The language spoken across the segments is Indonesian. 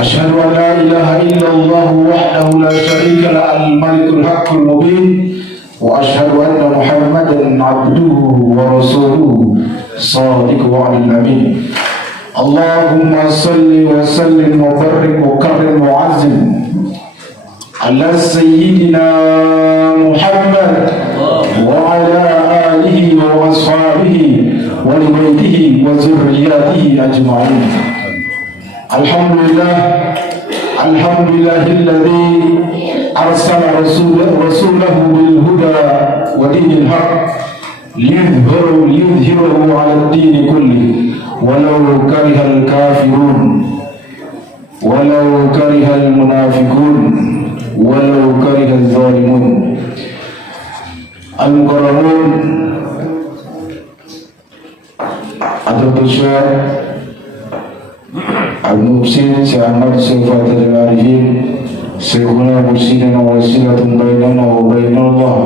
أشهد أن لا إله إلا الله وحده لا شريك له الملك الحق المبين وأشهد أن محمدا عبده ورسوله صادق وعد الأمين اللهم صل وسلم وبارك وكرم وعزم على سيدنا محمد وعلى آله وأصحابه ولبيته وذرياته أجمعين. الحمد لله الذي أرسل رسوله بالهدى ودين الحق ليظهره على الدين كله ولو كره الكافرون ولو كره المنافقون ولو كره الظالمون. المكرمون الدكتور المحسن سعد صفات العارفين سيكون مرشدنا ووسيلة بيننا وبين الله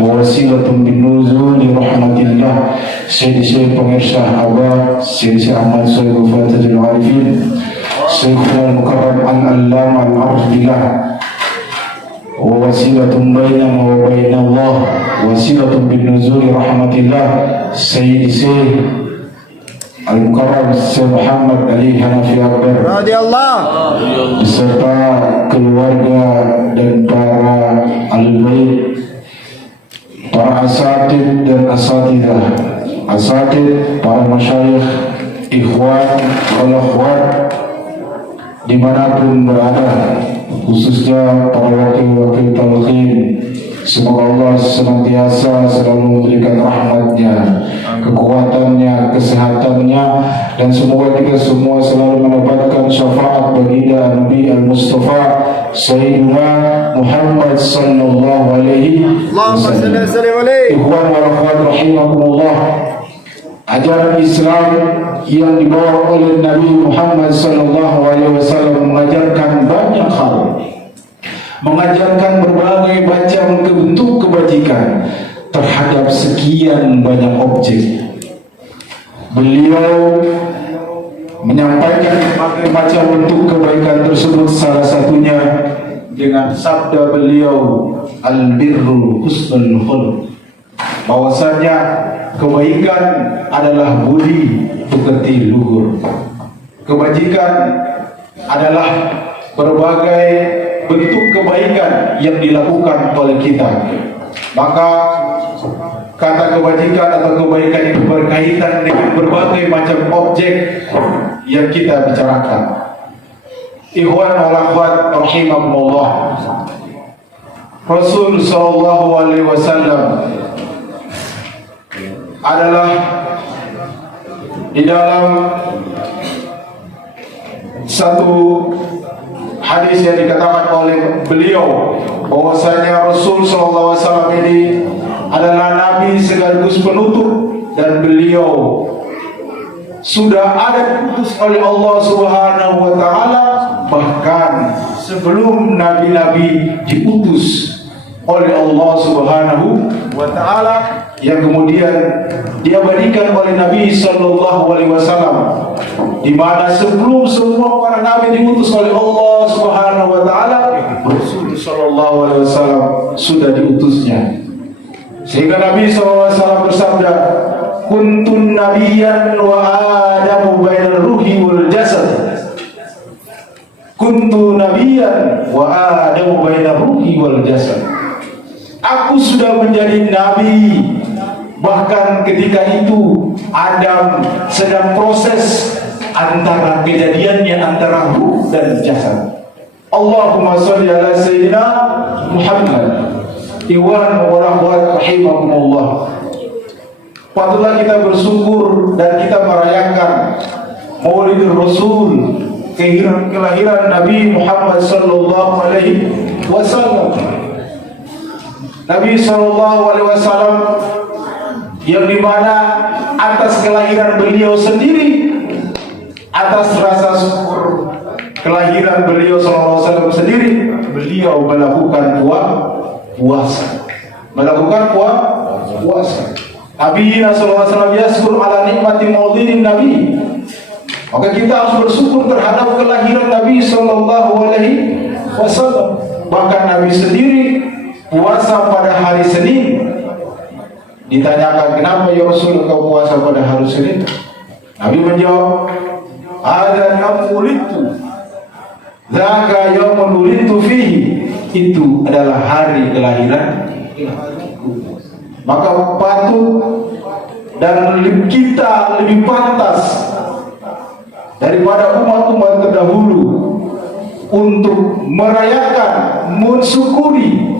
ووسيلة بالنزول رحمة الله سيد pemirsa Abah Syekh Ahmad صفات العارفين سيكون المكرم العلامة العرفية ووسيلة بيننا وبين الله وسيلة بالنزول رحمة الله سيد Al-Mukarram Syekh Muhammad Ali Hanafi Akbar radhiyallahu beserta keluarga dan para al-bait, para asatid dan asatidah, para masyayikh, ikhwan, akhwat dimanapun berada, khususnya para wakil-wakil talqin. Semoga Allah senantiasa selalu memberikan rahmatnya, kekuatannya, kesehatannya, dan semoga kita semua selalu mendapatkan syafaat baginda Nabi Al-Mustafa Sayyidina Muhammad sallallahu alaihi wasallam. Ikhwan wa akhwat rahimakumullah, ajaran Islam yang dibawa oleh Nabi Muhammad sallallahu alaihi wasallam mengajarkan banyak hal, mengajarkan berbagai macam bentuk kebajikan terhadap sekian banyak objek. Beliau menyampaikan berbagai macam bentuk kebaikan tersebut, salah satunya dengan sabda beliau al-birru husnul khuluq, bahwasanya kebaikan adalah budi pekerti luhur. Kebajikan adalah berbagai bentuk kebaikan yang dilakukan oleh kita. Maka kata kebajikan atau kebaikan itu berkaitan dengan berbagai macam objek yang kita bicarakan. Ikhwan wal akhwat rahimakumullah, Rasul sallallahu alaihi wasallam adalah di dalam satu hadis yang dikatakan oleh beliau bahwasanya Rasul SAW ini adalah Nabi sekaligus penutup, dan beliau sudah ada diutus oleh Allah Subhanahu wa Ta'ala bahkan sebelum nabi-nabi diutus oleh Allah Subhanahu wa Ta'ala, yang kemudian diabadikan oleh Nabi Sallallahu Alaihi Wasallam, di mana sebelum semua para nabi diutus oleh Allah Subhanahu wa Ta'ala, Rasul Sallallahu Alaihi Wasallam sudah diutusnya. Sehingga Nabi Sallallahu Alaihi Wasallam bersabda, "Kuntun nabiyyan wa Adamu bainal ruhi wal jasad." Kuntu nabiyyan wa Adamu bainal ruhi wal jasad. Aku sudah menjadi nabi, bahkan ketika itu Adam sedang proses antara kejadiannya antara ruh dan jasad. Allahumma sholli ala sayyidina Muhammad. Iwan wa rahmat rahimakumullah. Patutlah kita bersyukur dan kita merayakan Maulidur Rasul, kelahiran Nabi Muhammad sallallahu alaihi wasallam. Nabi sallallahu alaihi wasallam yang dimana atas kelahiran beliau sendiri, atas rasa syukur kelahiran beliau sallallahu alaihi wasallam sendiri, beliau melakukan puasa. Nabi sallallahu alaihi wasallam yaskur ala nikmati maulidin Nabi. Maka kita harus bersyukur terhadap kelahiran Nabi Sallallahu Alaihi Wasallam. Bahkan Nabi sendiri puasa pada hari Senin. Ditanyakan, kenapa ya Rasul kau puasa pada hari Senin? Nabi menjawab, ada yang wulidtu, zaka yaumun wulidtu fihi, itu adalah hari kelahiran. Maka patut dan kita lebih pantas daripada umat-umat terdahulu untuk merayakan, mensyukuri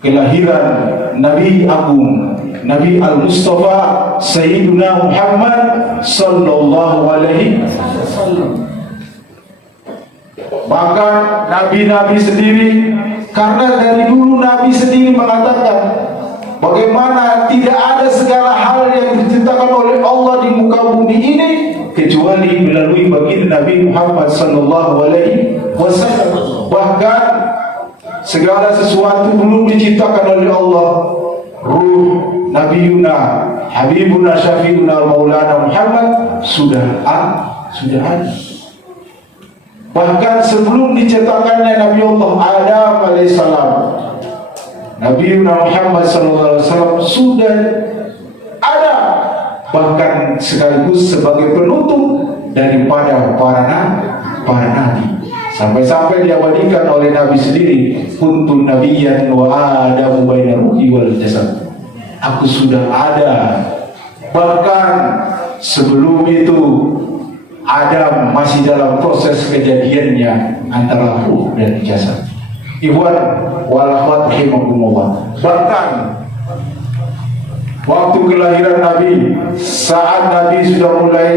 kelahiran Nabi Agung, Nabi Al-Mustafa Sayyiduna Muhammad Sallallahu Alaihi Wasallam. Bahkan Nabi-Nabi sendiri, karena dari dulu Nabi sendiri mengatakan bagaimana tidak ada segala hal yang diciptakan oleh Allah di muka bumi ini kecuali melalui baginda Nabi Muhammad Sallallahu Alaihi Wasallam. Bahkan segala sesuatu belum diciptakan oleh Allah, ruh Nabiuna Habibuna Syafiuna Maulana Muhammad sudah ada. Bahkan sebelum diciptakannya Nabi Allah Adam alaihissalam, Nabi Muhammad SAW sudah ada, bahkan sekaligus sebagai penutup daripada para nabi. Sampai-sampai diabadikan oleh Nabi sendiri, kuntu nabiyyan wa adamu baina ruhi wal jasad. Aku sudah ada. Bahkan sebelum itu Adam masih dalam proses kejadiannya antara ruh dan jasad. Ikhwan wal akhwat rahimakumullah. Bahkan waktu kelahiran Nabi, saat Nabi sudah mulai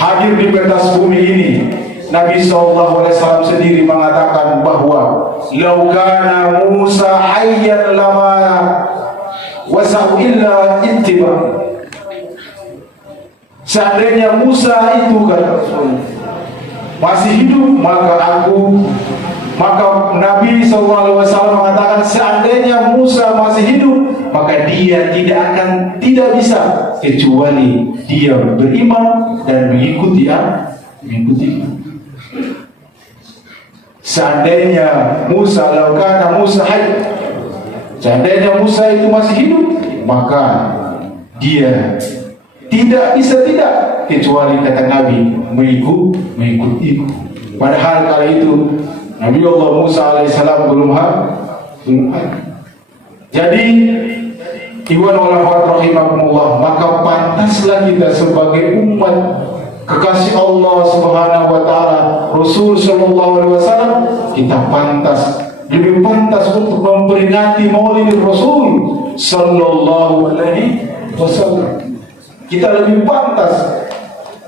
hadir di pentas bumi ini, Nabi SAW sendiri mengatakan bahwa laukana Musa hayyan lama wasa'u illa ittiba. Seandainya Musa itu kata Rasul masih hidup, maka Nabi SAW mengatakan seandainya Musa masih hidup, maka dia tidak bisa kecuali dia beriman dan mengikuti. Seandainya Musa, laukana Musa hayy, seandainya Musa itu masih hidup, maka dia tidak bisa kecuali kata Nabi mengikuti. Padahal kala itu Nabi Allah Musa alaihissalam belum ada. Jadi ikhwan wal akhwat rahimakumullah, maka pantaslah kita sebagai umat kekasih Allah Subhanahu wa taala, Rasul sallallahu alaihi wasallam, kita lebih pantas untuk memperingati Maulid Rasul sallallahu alaihi wasallam. Kita lebih pantas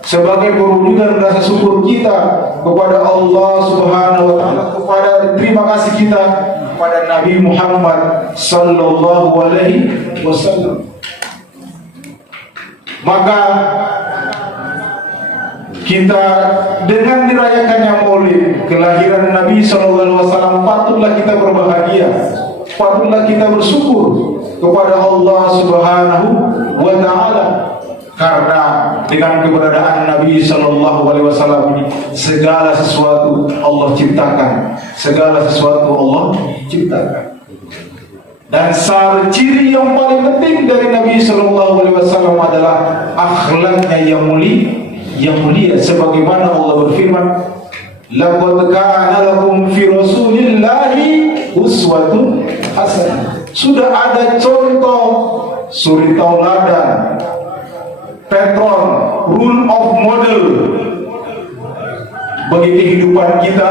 sebagai perwujudan rasa syukur kita kepada Allah Subhanahu wa taala, kepada terima kasih kita kepada Nabi Muhammad sallallahu alaihi wasallam. Maka kita dengan dirayakannya Maulid kelahiran Nabi sallallahu alaihi wasallam, patutlah kita berbahagia, patutlah kita bersyukur kepada Allah Subhanahu wa taala. Karena dengan keberadaan Nabi Sallallahu Alaihi Wasallam ini, segala sesuatu Allah ciptakan, Dan ciri yang paling penting dari Nabi Sallallahu Alaihi Wasallam adalah akhlaknya yang mulia. Sebagaimana Allah berfirman, laqad kana lakum fi Rasulillahi uswatun hasanah. Sudah ada contoh suri tauladan, patron, rule of model bagi kehidupan kita,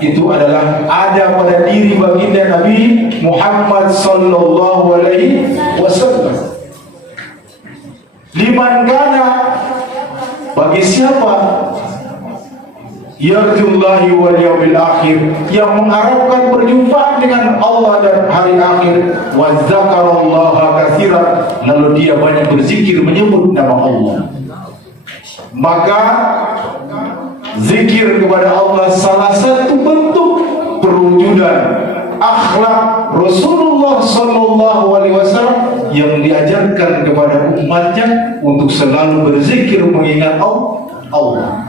itu adalah ada pada diri baginda Nabi Muhammad sallallahu alaihi wasallam. Liman kana, bagi siapa, yarjullahi wal yaumil akhir, yang mengharapkan perjumpaan dengan Allah dan hari akhir, wa dzakarallaha katsiran, lalu dia banyak berzikir menyebut nama Allah. Maka zikir kepada Allah salah satu bentuk perwujudan akhlak Rasulullah sallallahu alaihi wasallam yang diajarkan kepada umatnya untuk selalu berzikir mengingat Allah.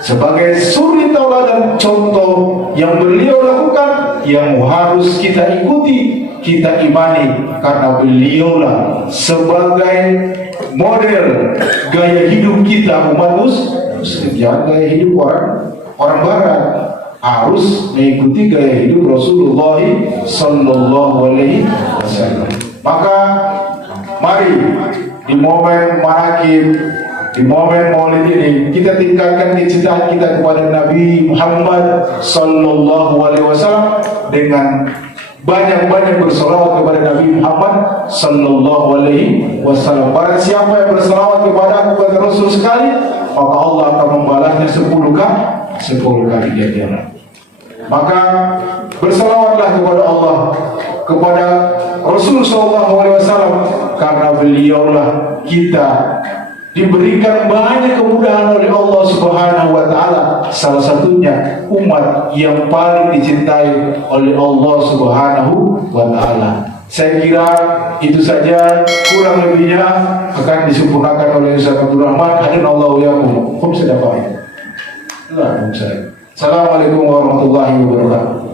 Sebagai suri tauladan contoh yang beliau lakukan, yang harus kita ikuti, kita imani, karena beliaulah sebagai model gaya hidup kita umat muslim. Jangan gaya hidup orang barat, harus mengikuti gaya hidup Rasulullah sallallahu alaihi wasallam. Maka mari di momen manaqib, di momen Maulid ini kita tingkatkan kecintaan kita kepada Nabi Muhammad sallallahu alaihi wasallam dengan banyak-banyak berselawat kepada Nabi Muhammad sallallahu alaihi wasallam. Barang siapa yang berselawat kepada aku, kata Rasul sekali, maka Allah akan membalasnya 10 kali ganjaran. Maka berselawatlah kepada Allah, kepada Rasul sallallahu alaihi wasallam, karena beliaulah kita diberikan banyak kemudahan oleh Allah Subhanahu wa taala. Salah satunya umat yang paling dicintai oleh Allah Subhanahu wa taala. Saya kira itu saja, kurang lebihnya akan disempurnakan oleh Ustaz Abdul Rahman. Hadanallahu yakum. Assalamualaikum warahmatullahi wabarakatuh.